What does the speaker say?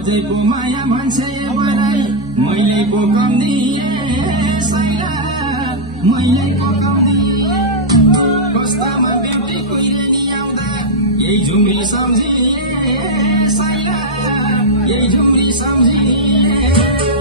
अझै पो माया मान्छे मलाई मैले पो कम्नी सैला मैले पो कम्नी कस्तामा ब्युटी कुइरे नि आउँदा यही झुम्री सम्झिने सैला यही झुम्री सम्झिने